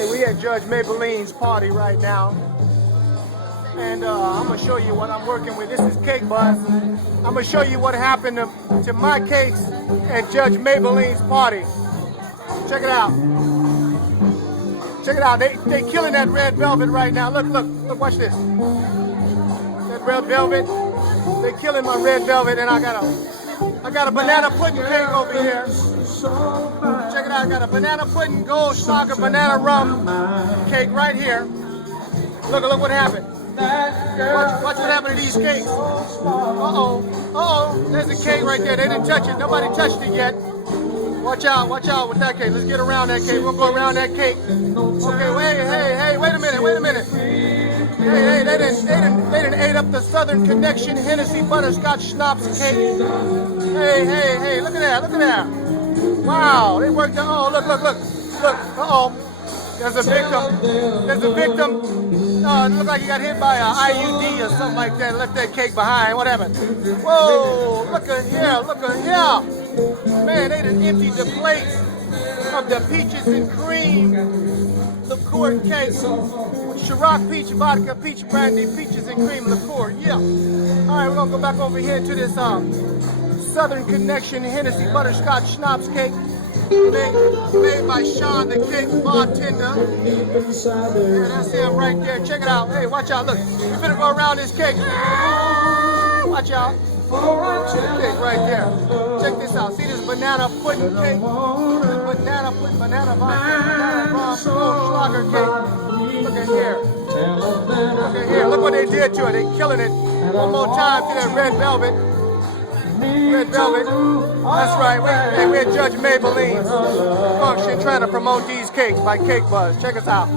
Hey, we at Judge Maybelline's party right now. And I'm going to show you what I'm working with. This is Cake Buzz. I'm going to show you what happened to my cakes at Judge Maybelline's party. Check it out. Check it out. They killing that red velvet right now. Look, watch this. That red velvet. They killing my red velvet, and I got a banana pudding cake over here. Check it out. I got a banana pudding Goldschlager banana rum cake right here. Look what happened. Watch what happened to these cakes. There's a cake right there. They didn't touch it. Nobody touched it yet. Watch out with that cake. Let's get around that cake. We'll go around that cake. Okay, hey, wait a minute. Hey, they didn't ate up the Southern Connection Hennessy Butterscotch Schnapps cake. Hey, look at that. Wow, they worked on, look. There's a victim. It looked like he got hit by an IUD or something like that. Left that cake behind. What happened? Whoa, look at here. Man, they done emptied the plate of the peaches and cream liqueur cake. Ciroc peach vodka, peach brandy, peaches and cream liqueur. Yeah. All right, we're gonna go back over here to this Southern Connection Hennessy Butterscotch Schnapps cake. Made by Sean, the cake bartender. Yeah, that's him right there. Check it out. Hey, watch out. Look, we're gonna go around this cake. Watch out. Cake right there. Check this out. See this banana pudding cake? This banana pudding, banana rum, Goldschlager cake. Look at here. Look what they did to it. They killing it. One more time to that red velvet. Red velvet. That's right. We're at Judge Maybelline's function trying to promote these cakes by Cake Buzz. Check us out.